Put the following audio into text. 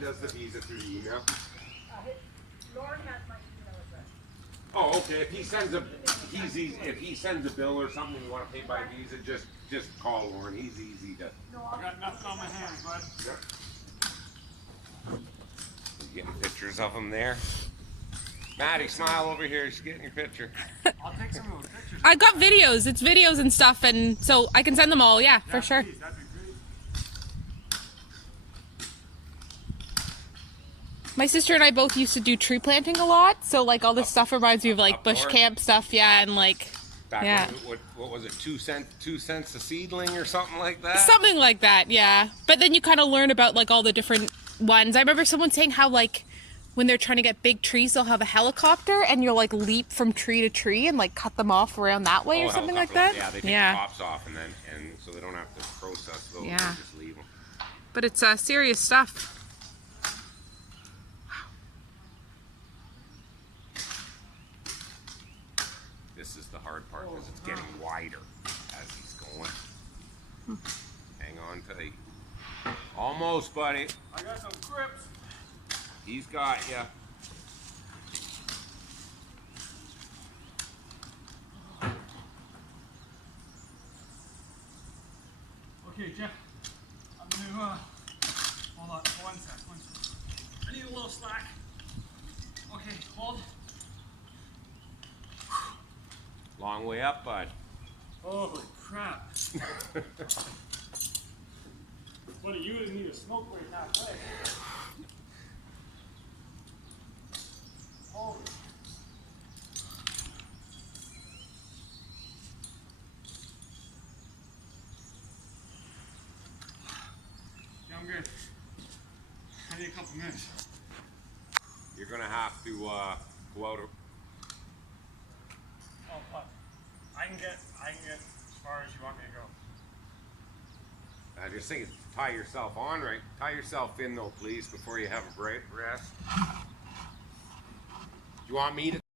does the visa through the email? Lauren has my email address. Oh, okay. If he sends a bill or something you want to pay by visa, just call Lauren. He's easy to. No, I got nothing on my hands, bud. Yep. You getting pictures of him there? Maddie, smile over here. She's getting your picture. I'll take some of those pictures. I got videos. It's videos and stuff, and so I can send them all. Yeah, for sure. Please, that'd be great. My sister and I both used to do tree planting a lot, so like all this stuff reminds me of like bush camp stuff. Yeah, and like Back yeah, when, what was it? 2 cents a seedling or something like that. something like that. Yeah, but then you kind of learn about like all the different ones. I remember someone saying how like when they're trying to get big trees, they'll have a helicopter and you'll like leap from tree to tree and like cut them off around that way or something like that. Yeah, they take the tops off and so they don't have to process those. Yeah. They just leave them. But it's serious stuff. This is the hard part because it's getting wider as he's going. Hang on tight. Almost, buddy. I got some grips. He's got ya. Okay, Jeff. I'm gonna hold on. One sec. I need a little slack. Okay, hold. Long way up, bud. Holy crap. Buddy, you didn't need a smoke break halfway. Holy. Yeah, I'm good. I need a couple minutes. You're gonna have to go out. Oh, fuck. I can get as far as you want me to go. I just think tie yourself on right. Tie yourself in though, please, before you have a break rest. You want me to?